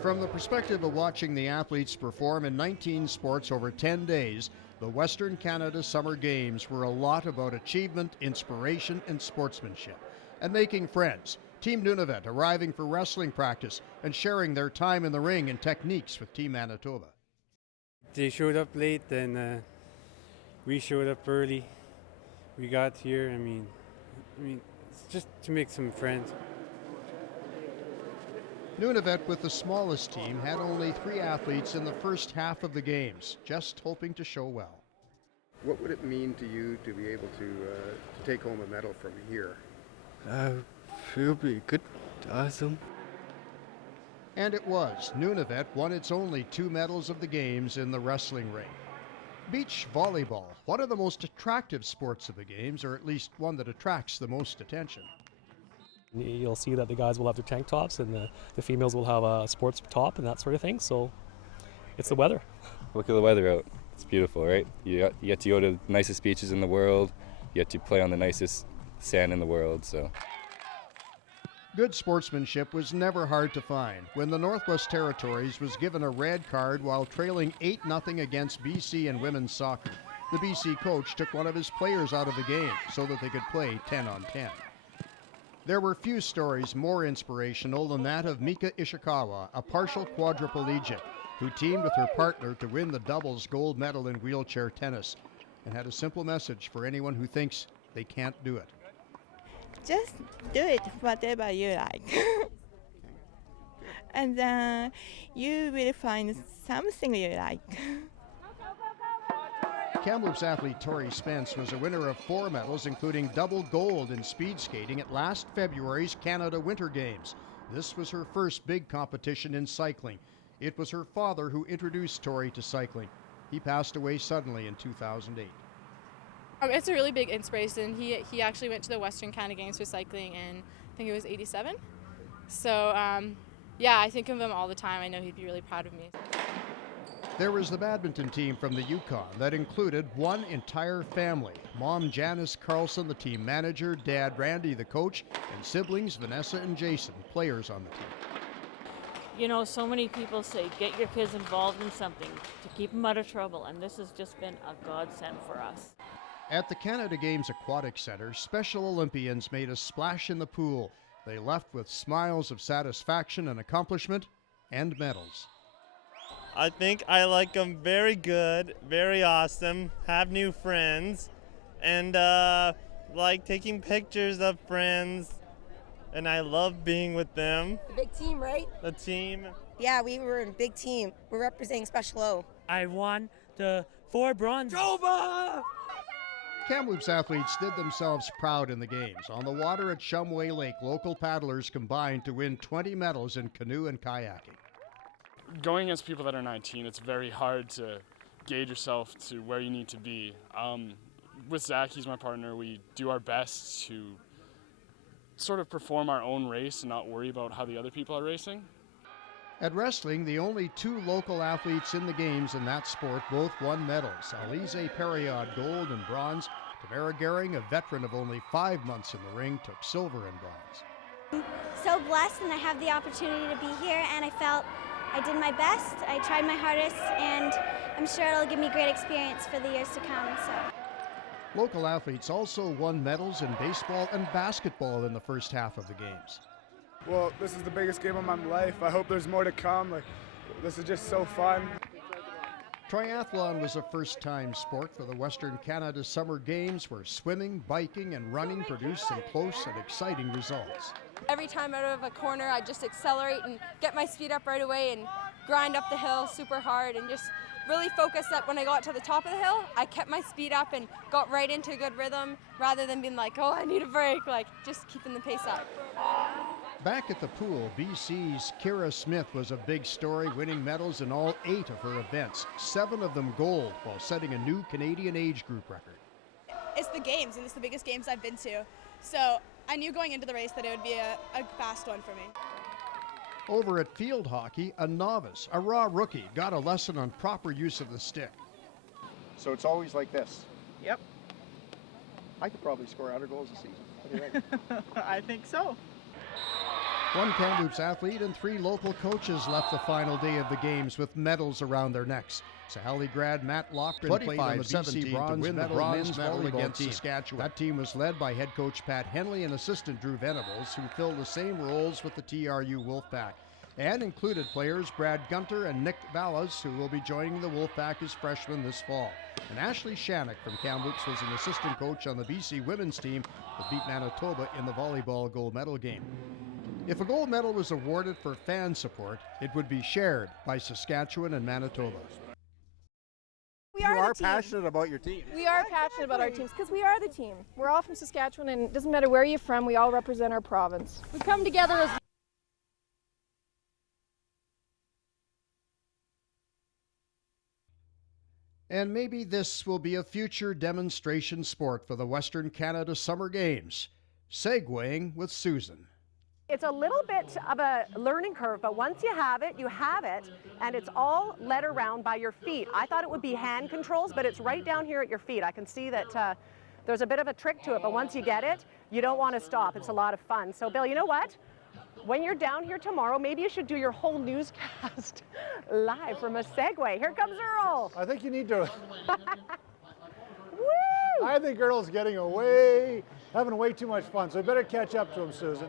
From the perspective of watching the athletes perform in 19 sports over 10 days, the Western Canada Summer Games were a lot about achievement, inspiration, and sportsmanship, and making friends. Team Nunavut arriving for wrestling practice and sharing their time in the ring and techniques with Team Manitoba. They showed up late, and we showed up early. We got here. I mean, it's just to make some friends. Nunavut, with the smallest team, had only 3 athletes in the first half of the games, just hoping to show well. What would it mean to you to be able to take home a medal from here? It'll be good, awesome. And it was. Nunavut won its only 2 medals of the games in the wrestling ring. Beach volleyball, one of the most attractive sports of the games, or at least one that attracts the most attention. You'll see that the guys will have their tank tops and the females will have a sports top and that sort of thing. So it's the weather. Look at the weather out. It's beautiful, right? You get to go to the nicest beaches in the world. You get to play on the nicest sand in the world. So good sportsmanship was never hard to find when the Northwest Territories was given a red card while trailing 8-0 against BC in women's soccer. The BC coach took one of his players out of the game so that they could play 10-on-10. There were few stories more inspirational than that of Mika Ishikawa, a partial quadriplegic, who teamed with her partner to win the doubles gold medal in wheelchair tennis, and had a simple message for anyone who thinks they can't do it. Just do it, whatever you like. And then you will find something you like. Kamloops athlete Tori Spence was a winner of 4 medals, including double gold in speed skating at last February's Canada Winter Games. This was her first big competition in cycling. It was her father who introduced Tori to cycling. He passed away suddenly in 2008. It's a really big inspiration. He actually went to the Western Canada Games for cycling in, I think it was 87. So yeah, I think of him all the time. I know he'd be really proud of me. There was the badminton team from the Yukon that included one entire family. Mom Janice Carlson, the team manager, Dad Randy, the coach, and siblings Vanessa and Jason, players on the team. You know, so many people say, get your kids involved in something to keep them out of trouble, and this has just been a godsend for us. At the Canada Games Aquatic Centre, Special Olympians made a splash in the pool. They left with smiles of satisfaction and accomplishment and medals. I think I like them very good, very awesome, have new friends, and like taking pictures of friends, and I love being with them. The big team, right? The team. Yeah, we were in a big team. We're representing Special O. I won the 4 bronze. Joba! Kamloops athletes did themselves proud in the games. On the water at Shumway Lake, local paddlers combined to win 20 medals in canoe and kayaking. Going against people that are 19, it's very hard to gauge yourself to where you need to be. With Zach, he's my partner, we do our best to sort of perform our own race and not worry about how the other people are racing. At wrestling, the only 2 local athletes in the games in that sport both won medals. Alize Period, gold and bronze. Tamara Gehring, a veteran of only 5 months in the ring, took silver and bronze. I'm so blessed, and I have the opportunity to be here, and I felt I did my best. I tried my hardest, and I'm sure it'll give me great experience for the years to come. So. Local athletes also won medals in baseball and basketball in the first half of the games. Well, this is the biggest game of my life. I hope there's more to come. This is just so fun. Triathlon was a first-time sport for the Western Canada Summer Games, where swimming, biking, and running produced some close and exciting results. Every time out of a corner, I just accelerate and get my speed up right away and grind up the hill super hard and just really focus that when I got to the top of the hill, I kept my speed up and got right into a good rhythm rather than being like, oh, I need a break, like just keeping the pace up. Back at the pool, BC's Kira Smith was a big story, winning medals in all 8 of her events, 7 of them gold, while setting a new Canadian age group record. It's the games, and it's the biggest games I've been to. So I knew going into the race that it would be a fast one for me. Over at field hockey, a novice, a raw rookie, got a lesson on proper use of the stick. So it's always like this? Yep. I could probably score 100 goals a season. What do you think? I think so. One Kamloops athlete and 3 local coaches left the final day of the games with medals around their necks. Sahalee grad Matt Lochran played on the BC bronze to win the bronze medal against Saskatchewan. That team was led by head coach Pat Henley and assistant Drew Venables, who filled the same roles with the TRU Wolfpack, and included players Brad Gunter and Nick Ballas, who will be joining the Wolfpack as freshmen this fall. And Ashley Shannock from Kamloops was an assistant coach on the BC women's team that beat Manitoba in the volleyball gold medal game. If a gold medal was awarded for fan support, it would be shared by Saskatchewan and Manitoba. You are passionate about your team. We are passionate about our teams because we are the team. We're all from Saskatchewan, and it doesn't matter where you're from, we all represent our province. We come together as And maybe this will be a future demonstration sport for the Western Canada Summer Games. Segwaying with Susan. It's a little bit of a learning curve, but once you have it, and it's all led around by your feet. I thought it would be hand controls, but it's right down here at your feet. I can see that there's a bit of a trick to it, but once you get it, you don't want to stop. It's a lot of fun. So, Bill, you know what? When you're down here tomorrow, maybe you should do your whole newscast live from a Segway. Here comes Earl. I think you need to. Woo! I think Earl's having way too much fun, so we better catch up to him, Susan.